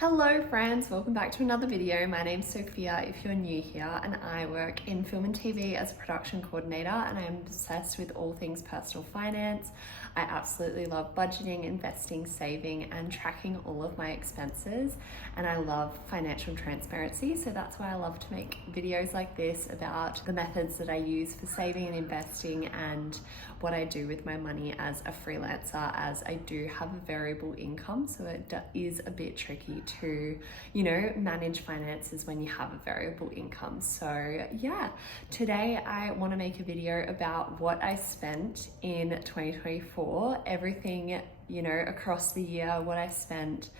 Hello friends, welcome back to another video. My name's Sophia if you're new here, and I work in film and TV as a production coordinator, and I'm obsessed with all things personal finance. I absolutely love budgeting, investing, saving, and tracking all of my expenses, and I love financial transparency, so that's why I love to make videos like this about the methods that I use for saving and investing and what I do with my money as a freelancer, as I do have a variable income, so it is a bit tricky to, manage finances when you have a variable income. So yeah, today I want to make a video about what I spent in 2024, everything, across the year, what I spent,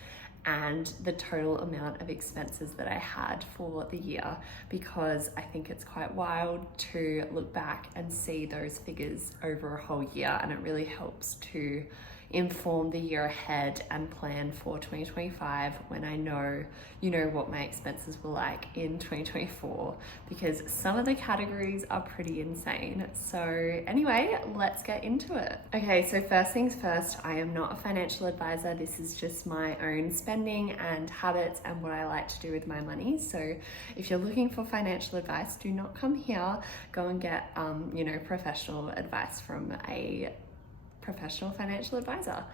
and the total amount of expenses that I had for the year, because I think it's quite wild to look back and see those figures over a whole year, and it really helps to inform the year ahead and plan for 2025 when I know, what my expenses were like in 2024, because some of the categories are pretty insane. So anyway, let's get into it. Okay, so first things first, I am not a financial advisor. This is just my own spending and habits and what I like to do with my money. So if you're looking for financial advice, do not come here. Go and get, professional advice from a professional financial advisor.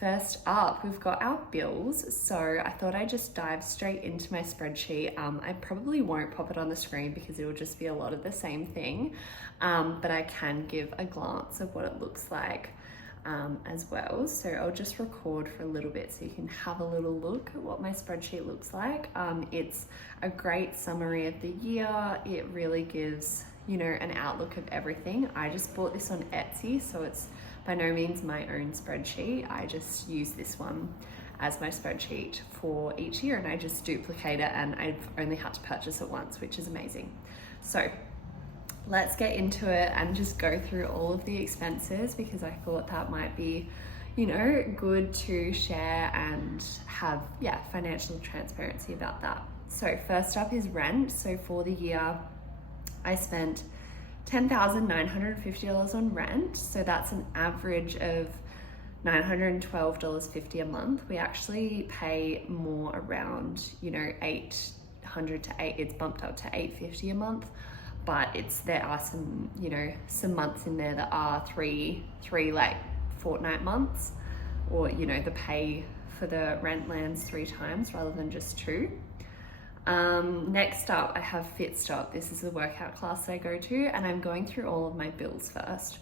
First up, we've got our bills. So I thought I'd just dive straight into my spreadsheet. I probably won't pop it on the screen because it'll just be a lot of the same thing, but I can give a glance of what it looks like as well. So I'll just record for a little bit so you can have a little look at what my spreadsheet looks like. It's a great summary of the year. It really gives an outlook of everything. I just bought this on Etsy, so it's by no means my own spreadsheet. I just use this one as my spreadsheet for each year, and I just duplicate it, and I've only had to purchase it once, which is amazing. So let's get into it and just go through all of the expenses, because I thought that might be good to share and have financial transparency about that. So first up is rent. So for the year I spent $10,950 on rent. So that's an average of $912.50 a month. We actually pay more around, $800 to it's bumped up to $850 a month, but there are some, some months in there that are three like fortnight months, or, the pay for the rent lands 3 times rather than just 2. Next up, I have FitStop. This is the workout class that I go to, and I'm going through all of my bills first.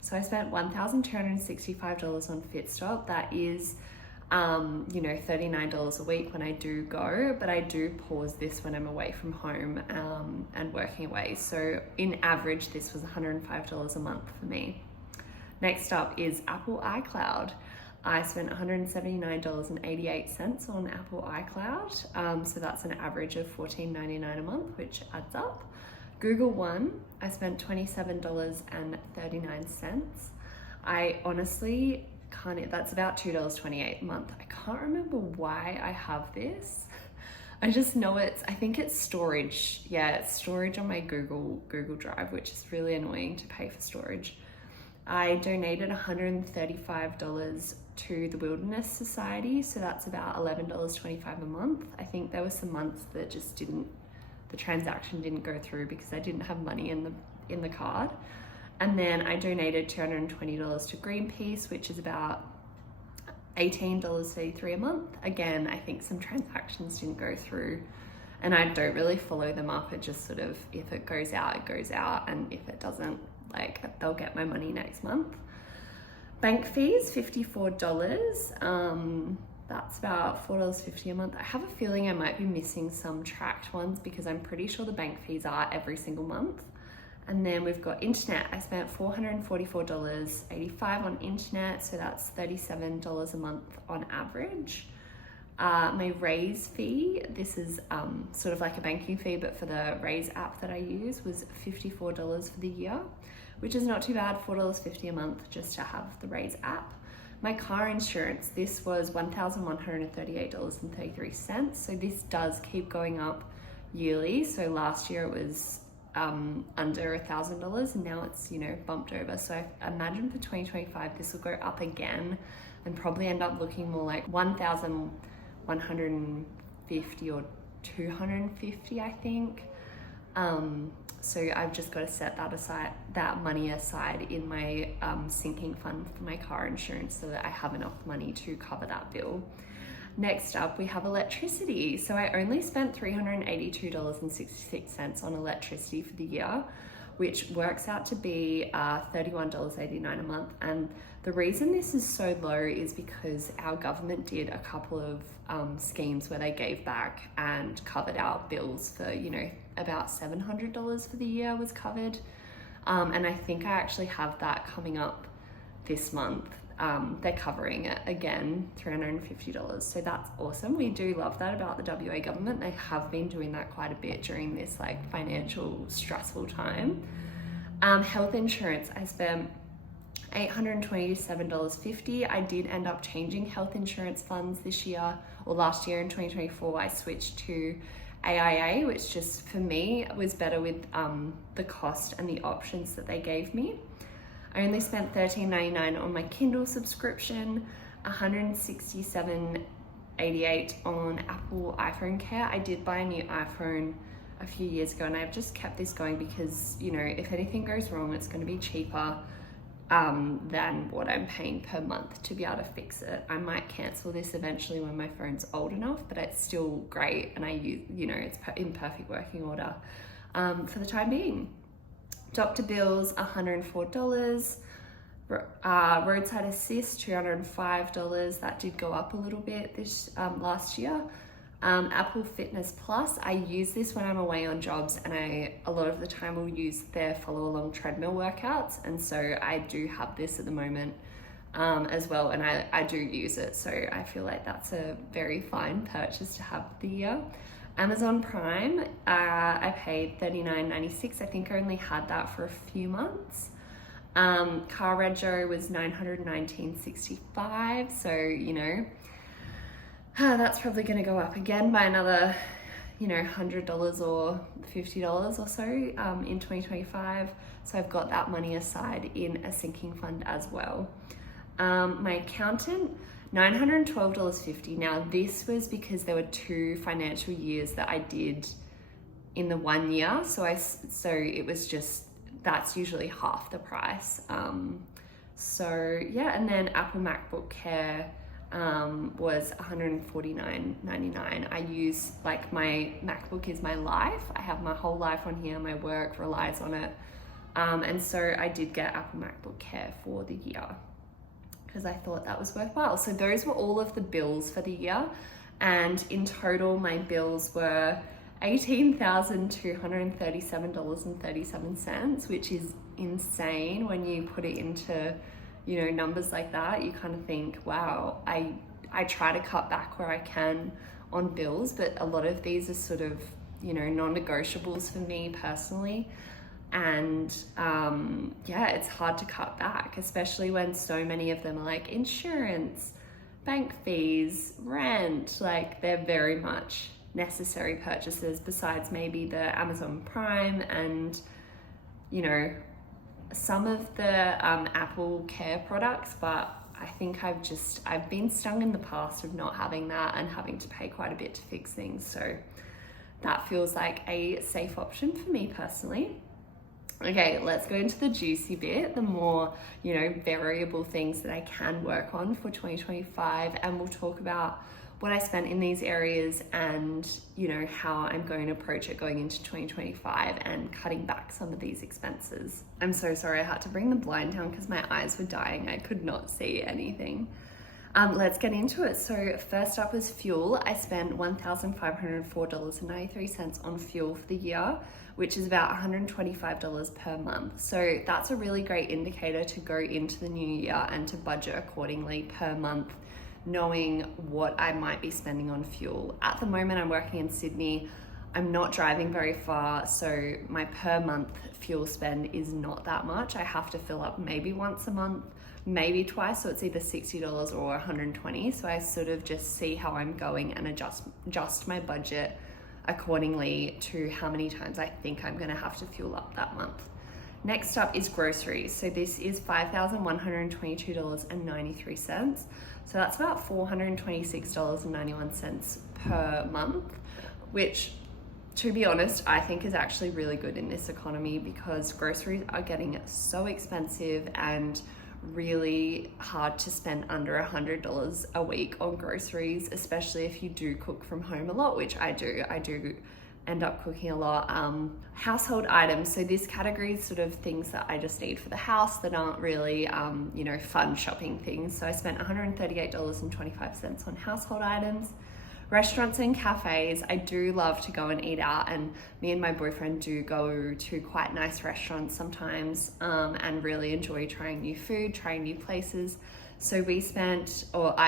So I spent $1,265 on FitStop. That is, $39 a week when I do go, but I do pause this when I'm away from home and working away. So in average, this was $105 a month for me. Next up is Apple iCloud. I spent $179.88 on Apple iCloud. So that's an average of $14.99 a month, which adds up. Google One, I spent $27.39. I honestly that's about $2.28 a month. I can't remember why I have this. I just know I think it's storage. Yeah, it's storage on my Google Drive, which is really annoying to pay for storage. I donated $135 to the Wilderness Society, so that's about $11.25 a month. I think there were some months that just the transaction didn't go through because I didn't have money in the card. And then I donated $220 to Greenpeace, which is about $18.33 a month. Again, I think some transactions didn't go through, and I don't really follow them up. It just sort of, if it goes out, it goes out, and if it doesn't, they'll get my money next month. Bank fees, $54. That's about $4.50 a month. I have a feeling I might be missing some tracked ones because I'm pretty sure the bank fees are every single month. And then we've got internet. I spent $444.85 on internet, so that's $37 a month on average. My Raise fee, this is sort of like a banking fee, but for the Raise app that I use, was $54 for the year, which is not too bad, $4.50 a month just to have the Raise app. My car insurance, this was $1,138.33. So this does keep going up yearly. So last year it was under $1,000, and now it's bumped over. So I imagine for 2025 this will go up again and probably end up looking more like 150 or 250, I think. So I've just got to set that money aside in my sinking fund for my car insurance so that I have enough money to cover that bill. Next up, we have electricity. So I only spent $382.66 on electricity for the year, which works out to be $31.89 a month. And the reason this is so low is because our government did a couple of schemes where they gave back and covered our bills for, about $700 for the year was covered. And I think I actually have that coming up this month. They're covering it again, $350. So that's awesome. We do love that about the WA government. They have been doing that quite a bit during this financial stressful time. Health insurance, I spent $827.50. I did end up changing health insurance funds this year, or last year in 2024. I switched to AIA, which just for me was better with the cost and the options that they gave me. I only spent $13.99 on my Kindle subscription, $167.88 on Apple iPhone Care. I did buy a new iPhone a few years ago, and I've just kept this going because, if anything goes wrong, it's going to be cheaper than what I'm paying per month to be able to fix it. I might cancel this eventually when my phone's old enough, but it's still great, and I use, it's in perfect working order for the time being. Doctor bills, $104. Roadside assist, $205. That did go up a little bit this last year. Apple Fitness Plus, I use this when I'm away on jobs, and a lot of the time will use their follow along treadmill workouts, and so I do have this at the moment as well, and I do use it, so I feel like that's a very fine purchase to have the year. Amazon Prime, I paid $39.96. I think I only had that for a few months. Car rego was $919.65, so that's probably going to go up again by another $100 or $50 or so in 2025. So I've got that money aside in a sinking fund as well. My accountant, $912.50. Now this was because there were 2 financial years that I did in the 1 year, so it was just, that's usually half the price. So yeah, and then Apple MacBook Care was $149.99. I use, my MacBook is my life. I have my whole life on here. My work relies on it. And so I did get Apple MacBook Care for the year because I thought that was worthwhile. So those were all of the bills for the year. And in total, my bills were $18,237.37, which is insane when you put it into numbers like that. You kind of think, wow, I try to cut back where I can on bills, but a lot of these are sort of, non-negotiables for me personally. And it's hard to cut back, especially when so many of them are insurance, bank fees, rent, they're very much necessary purchases besides maybe the Amazon Prime and, some of the Apple Care products, but I think I've been stung in the past of not having that and having to pay quite a bit to fix things. So that feels like a safe option for me personally. Okay, let's go into the juicy bit, the more, variable things that I can work on for 2025. And we'll talk about what I spent in these areas and, how I'm going to approach it going into 2025 and cutting back some of these expenses. I'm so sorry I had to bring the blind down because my eyes were dying. I could not see anything. Let's get into it. So first up was fuel. I spent $1,504.93 on fuel for the year, which is about $125 per month. So that's a really great indicator to go into the new year and to budget accordingly per month, knowing what I might be spending on fuel. At the moment, I'm working in Sydney. I'm not driving very far, so my per month fuel spend is not that much. I have to fill up maybe once a month, maybe twice, so it's either $60 or $120. So I sort of just see how I'm going and adjust my budget accordingly to how many times I think I'm gonna have to fuel up that month. Next up is groceries. So this is $5,122.93. So that's about $426.91 per month, which, to be honest, I think is actually really good in this economy, because groceries are getting so expensive and really hard to spend under $100 a week on groceries, especially if you do cook from home a lot, which I do. I do end up cooking a lot. Household items. So this category is sort of things that I just need for the house that aren't really, fun shopping things. So I spent $138.25 on household items. Restaurants and cafes, I do love to go and eat out, and me and my boyfriend do go to quite nice restaurants sometimes, and really enjoy trying new food, trying new places. So I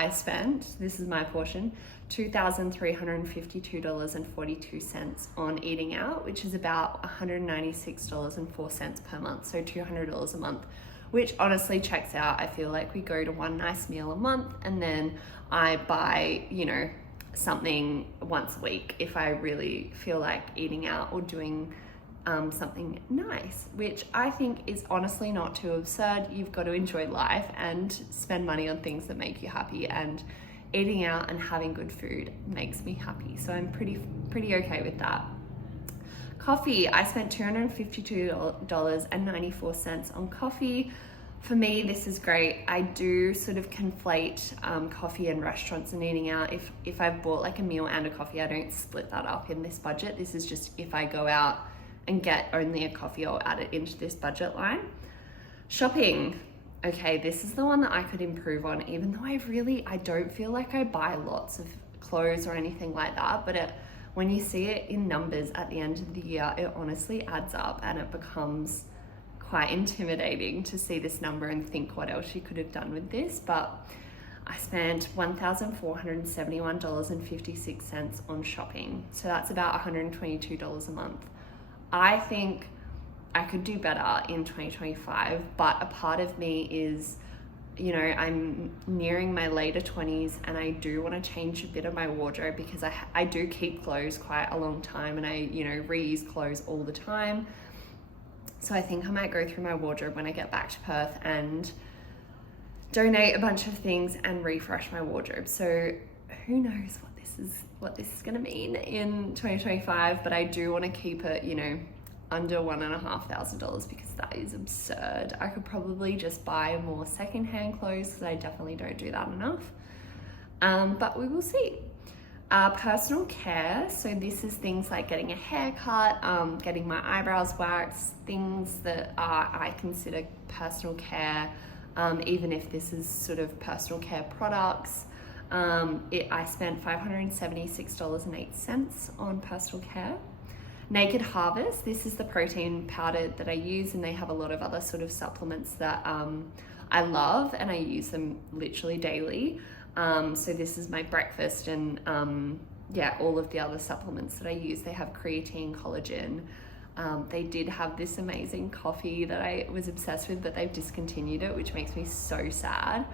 spent, this is my portion, $2,352.42 on eating out, which is about $196.04 per month, so $200 a month, which honestly checks out. I feel like we go to one nice meal a month, and then I buy, something once a week if I really feel like eating out or doing something nice, which I think is honestly not too absurd. You've got to enjoy life and spend money on things that make you happy, and eating out and having good food makes me happy. So I'm pretty okay with that. Coffee, I spent $252.94 on coffee. For me, this is great. I do sort of conflate coffee and restaurants and eating out. If I've bought like a meal and a coffee, I don't split that up in this budget. This is just if I go out and get only a coffee, I'll add it into this budget line. Shopping. Okay, this is the one that I could improve on, even though I don't feel like I buy lots of clothes or anything like that, but when you see it in numbers at the end of the year, it honestly adds up, and it becomes quite intimidating to see this number and think what else you could have done with this. But I spent $1,471.56 on shopping. So that's about $122 a month. I think I could do better in 2025, but a part of me is, I'm nearing my later 20s, and I do want to change a bit of my wardrobe, because I do keep clothes quite a long time, and I, reuse clothes all the time. So I think I might go through my wardrobe when I get back to Perth and donate a bunch of things and refresh my wardrobe. So who knows what this is going to mean in 2025, but I do want to keep it, under $1,500, because that is absurd. I could probably just buy more secondhand clothes, because I definitely don't do that enough. But we will see. Personal care, so this is things like getting a haircut, getting my eyebrows waxed, things that I consider personal care, even if this is sort of personal care products. I spent $576.08 on personal care. Naked Harvest, this is the protein powder that I use, and they have a lot of other sort of supplements that I love, and I use them literally daily. So this is my breakfast, and all of the other supplements that I use. They have creatine, collagen. They did have this amazing coffee that I was obsessed with, but they've discontinued it, which makes me so sad.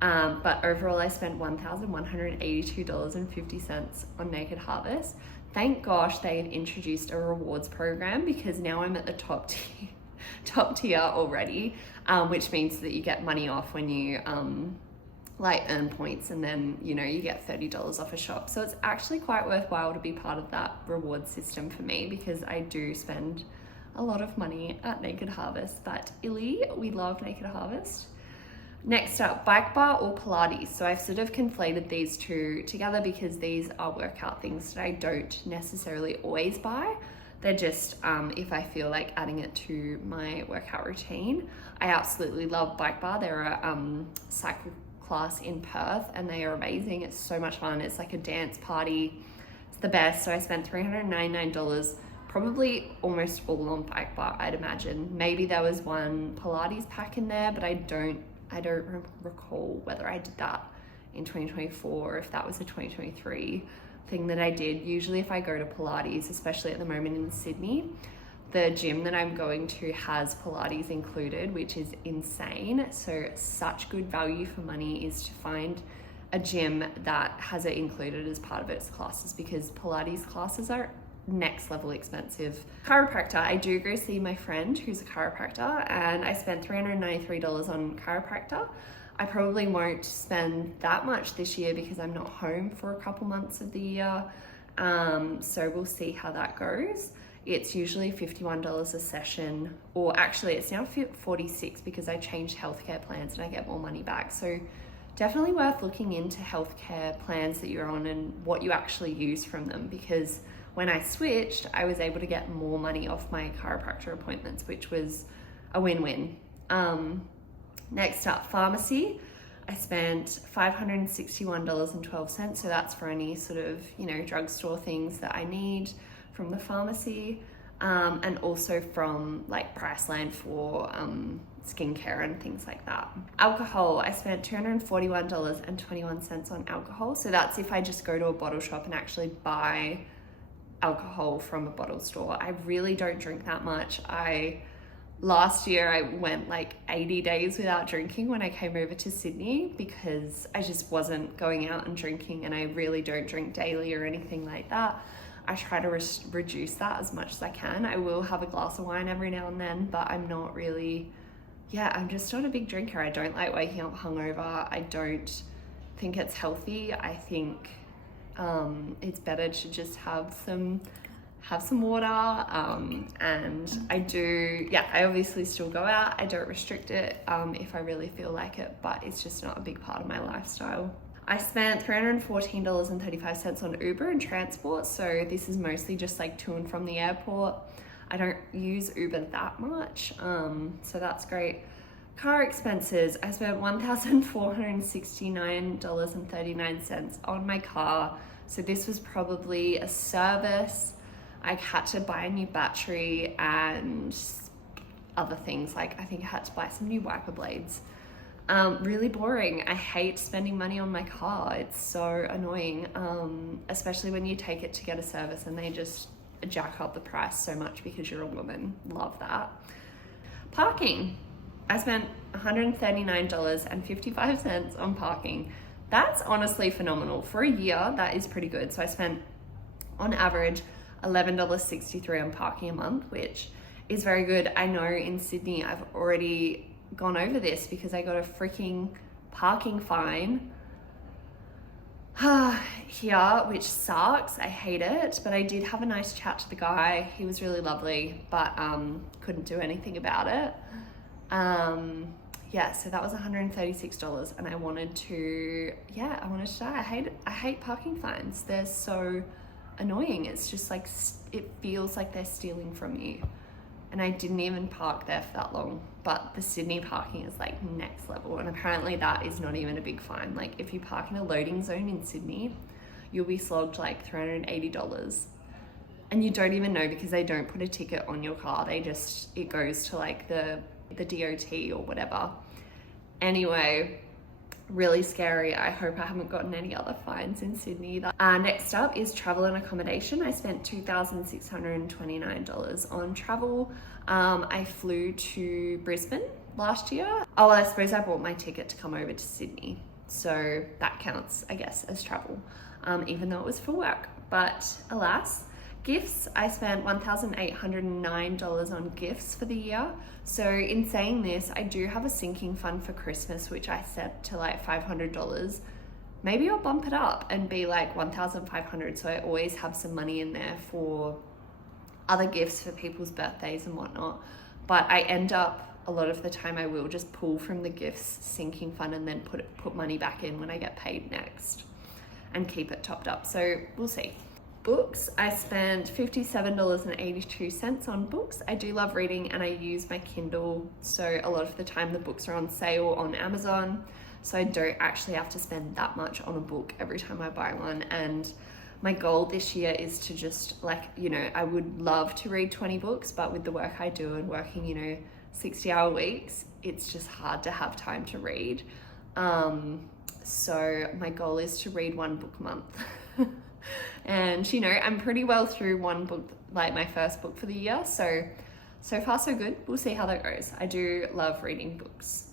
But overall, I spent $1,182.50 on Naked Harvest. Thank gosh they had introduced a rewards program, because now I'm at the top tier already, which means that you get money off when you earn points, and then you get $30 off a shop. So it's actually quite worthwhile to be part of that reward system for me, because I do spend a lot of money at Naked Harvest. But we love Naked Harvest. Next up, bike bar or Pilates. So I've sort of conflated these two together, because these are workout things that I don't necessarily always buy. They're just if I feel like adding it to my workout routine. I absolutely love bike bar. They're a cycle class in Perth, and they are amazing. It's so much fun. It's like a dance party. It's the best. So I spent $399, probably almost all on bike bar, I'd imagine. Maybe there was one Pilates pack in there, but I don't recall whether I did that in 2024 or if that was a 2023 thing that I did. Usually if I go to Pilates, especially at the moment in Sydney, the gym that I'm going to has Pilates included, which is insane. So such good value for money is to find a gym that has it included as part of its classes, because Pilates classes are next level expensive. Chiropractor, I do go see my friend who's a chiropractor, and I spent $393 on chiropractor. I probably won't spend that much this year because I'm not home for a couple months of the year. So we'll see how that goes. It's usually $51 a session, or actually it's now $46 because I changed healthcare plans and I get more money back. So definitely worth looking into healthcare plans that you're on and what you actually use from them, because when I switched, I was able to get more money off my chiropractor appointments, which was a win-win. Next up, pharmacy. I spent $561.12, so that's for any sort of, drugstore things that I need from the pharmacy, and also from like Priceline for skincare and things like that. Alcohol, I spent $241.21 on alcohol, so that's if I just go to a bottle shop and actually buy alcohol from a bottle store. I really don't drink that much. Last year I went like 80 days without drinking when I came over to Sydney because I just wasn't going out and drinking, and I really don't drink daily or anything like that. I try to reduce that as much as I can. I will have a glass of wine every now and then, but I'm not really, I'm just not a big drinker. I don't like waking up hungover. I don't think it's healthy. I think it's better to just have some water, and I obviously still go out. I don't restrict it if I really feel like it, but it's just not a big part of my lifestyle. I spent $314.35 on Uber and transport, so this is mostly just like to and from the airport. I don't use Uber that much, so that's great. Car expenses, I spent $1,469.39 on my car. So this was probably a service. I had to buy a new battery and other things, like I think I had to buy some new wiper blades. Really boring. I hate spending money on my car. It's so annoying, especially when you take it to get a service and they just jack up the price so much because you're a woman. Love that. Parking. I spent $139.55 on parking. That's honestly phenomenal. For a year, that is pretty good. So I spent, on average, $11.63 on parking a month, which is very good. I know in Sydney, I've already gone over this because I got a freaking parking fine here, which sucks. I hate it, but I did have a nice chat to the guy. He was really lovely, but couldn't do anything about it. So that was $136, and I wanted to die. I hate parking fines. They're so annoying. It's just like, it feels like they're stealing from you. And I didn't even park there for that long, but the Sydney parking is like next level, and apparently that is not even a big fine. Like if you park in a loading zone in Sydney, you'll be slogged like $380, and you don't even know because they don't put a ticket on your car. It goes to like the DOT or whatever. Anyway, really scary. I hope I haven't gotten any other fines in Sydney. Next up is travel and accommodation. I spent $2,629 on travel. I flew to Brisbane last year. Oh, well, I suppose I bought my ticket to come over to Sydney, so that counts, I guess, as travel, even though it was for work. But alas, gifts, I spent $1,809 on gifts for the year. So in saying this, I do have a sinking fund for Christmas, which I set to like $500. Maybe I'll bump it up and be like $1,500. So I always have some money in there for other gifts for people's birthdays and whatnot. But I end up, a lot of the time I will just pull from the gifts sinking fund and then put money back in when I get paid next and keep it topped up. So we'll see. Books, I spent $57.82 on books. I do love reading and I use my Kindle, so a lot of the time the books are on sale on Amazon, so I don't actually have to spend that much on a book every time I buy one. And my goal this year is to just I would love to read 20 books, but with the work I do and working 60-hour weeks, it's just hard to have time to read. So my goal is to read one book a month. And I'm pretty well through one book, like my first book for the year, so far so good. We'll see how that goes. I do love reading books.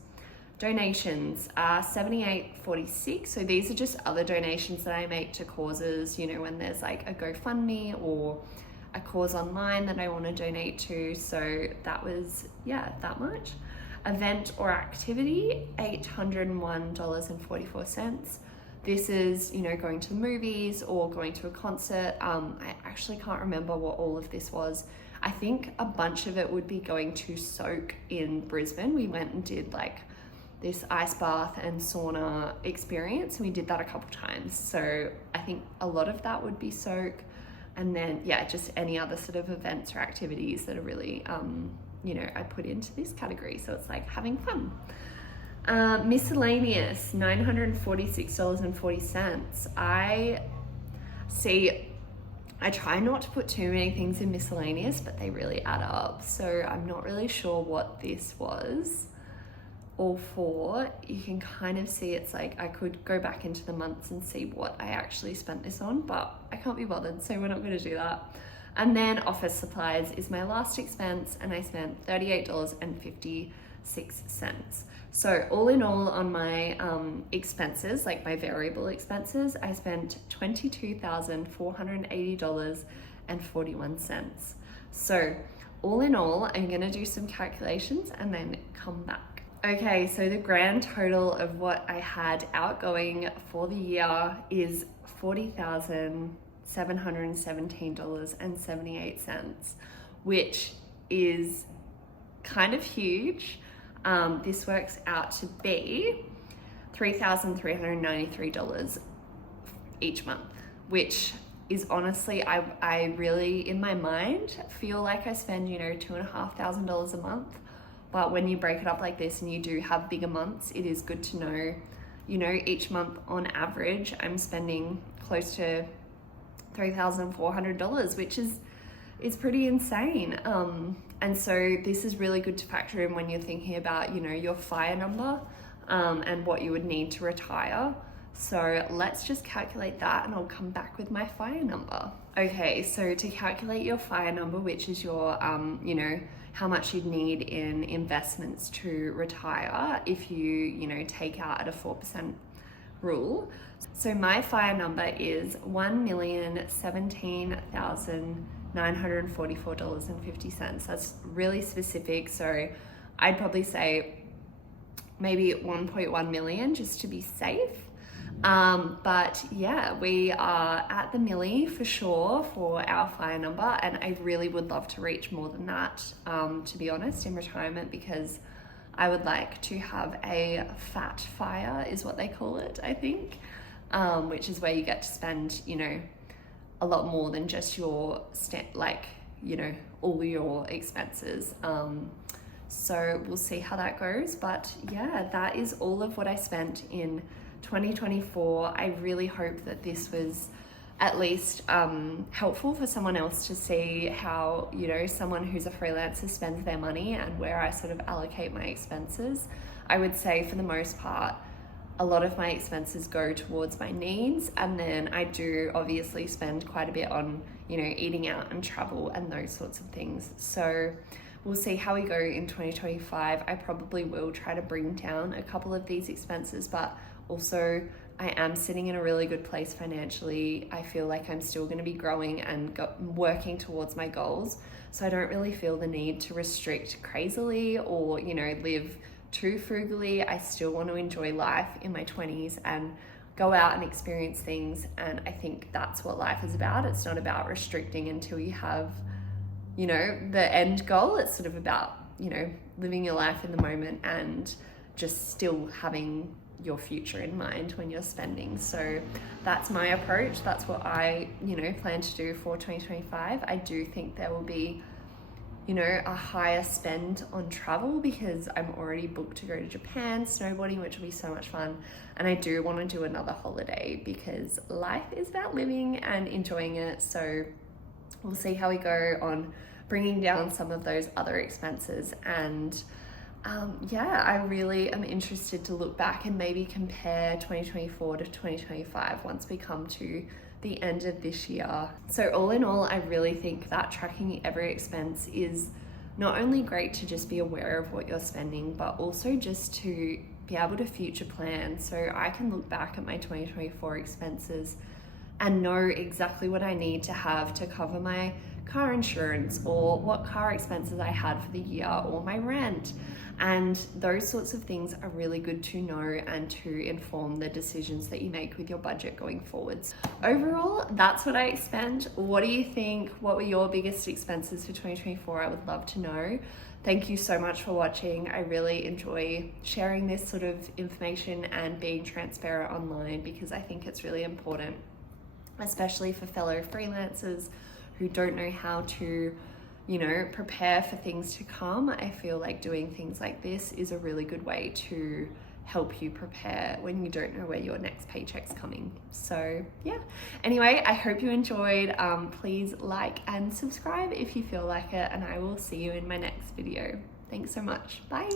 Donations are $78.46, so these are just other donations that I make to causes, when there's like a GoFundMe or a cause online that I want to donate to. So that was that much. event or activity, $801.44. This is, you know, going to the movies or going to a concert. I actually can't remember what all of this was. I think a bunch of it would be going to Soak in Brisbane. We went and did like this ice bath and sauna experience, and we did that a couple times. So I think a lot of that would be Soak. And then, yeah, just any other sort of events or activities that are really, you know, I put into this category. So it's like having fun. Miscellaneous, $946.40. I try not to put too many things in miscellaneous, but they really add up. So I'm not really sure what this was all for. You can kind of see it's like I could go back into the months and see what I actually spent this on, but I can't be bothered, so we're not going to do that. And then office supplies is my last expense, and I spent $38.56. So all in all on my expenses, like my variable expenses, I spent $22,480.41. So all in all, I'm going to do some calculations and then come back. Okay, so the grand total of what I had outgoing for the year is $40,717.78, which is kind of huge. This works out to be $3,393 each month, which is honestly, I really, in my mind, feel like I spend, you know, $2,500 a month. But when you break it up like this and you do have bigger months, it is good to know, you know, each month on average, I'm spending close to $3,400, which is pretty insane. And so this is really good to factor in when you're thinking about, you know, your FIRE number and what you would need to retire. So let's just calculate that and I'll come back with my FIRE number. Okay, so to calculate your FIRE number, which is your, you know, how much you'd need in investments to retire if you know, take out at a 4% rule. So my FIRE number is $1,017,944.50. That's really specific. So I'd probably say maybe 1.1 million just to be safe. But yeah, we are at the milli for sure for our FIRE number, and I really would love to reach more than that, to be honest, in retirement, because I would like to have a fat FIRE is what they call it, I think, which is where you get to spend, you know, a lot more than just your like, you know, all your expenses. So we'll see how that goes, but yeah, that is all of what I spent in 2024. I really hope that this was at least helpful for someone else to see how, you know, someone who's a freelancer spends their money and where I sort of allocate my expenses. I would say for the most part, a lot of my expenses go towards my needs, and then I do obviously spend quite a bit on, you know, eating out and travel and those sorts of things. So we'll see how we go in 2025. I probably will try to bring down a couple of these expenses, but also I am sitting in a really good place financially. I feel like I'm still going to be growing and working towards my goals. So I don't really feel the need to restrict crazily or, you know, live too frugally. I still want to enjoy life in my 20s and go out and experience things. And I think that's what life is about. It's not about restricting until you have, you know, the end goal. It's sort of about, you know, living your life in the moment and just still having your future in mind when you're spending. So that's my approach. That's what I, you know, plan to do for 2025. I do think there will be, you know, a higher spend on travel because I'm already booked to go to Japan snowboarding, which will be so much fun. And I do want to do another holiday because life is about living and enjoying it. So we'll see how we go on bringing down some of those other expenses. And yeah, I really am interested to look back and maybe compare 2024 to 2025 once we come to the end of this year. So all in all, I really think that tracking every expense is not only great to just be aware of what you're spending, but also just to be able to future plan. So I can look back at my 2024 expenses and know exactly what I need to have to cover my car insurance or what car expenses I had for the year or my rent. And those sorts of things are really good to know and to inform the decisions that you make with your budget going forwards. Overall, that's what I expend. What do you think? What were your biggest expenses for 2024? I would love to know. Thank you so much for watching. I really enjoy sharing this sort of information and being transparent online because I think it's really important, especially for fellow freelancers who don't know how to, prepare for things to come. I feel like doing things like this is a really good way to help you prepare when you don't know where your next paycheck's coming. So yeah, anyway, I hope you enjoyed. Please like and subscribe if you feel like it, and I will see you in my next video. Thanks so much. Bye.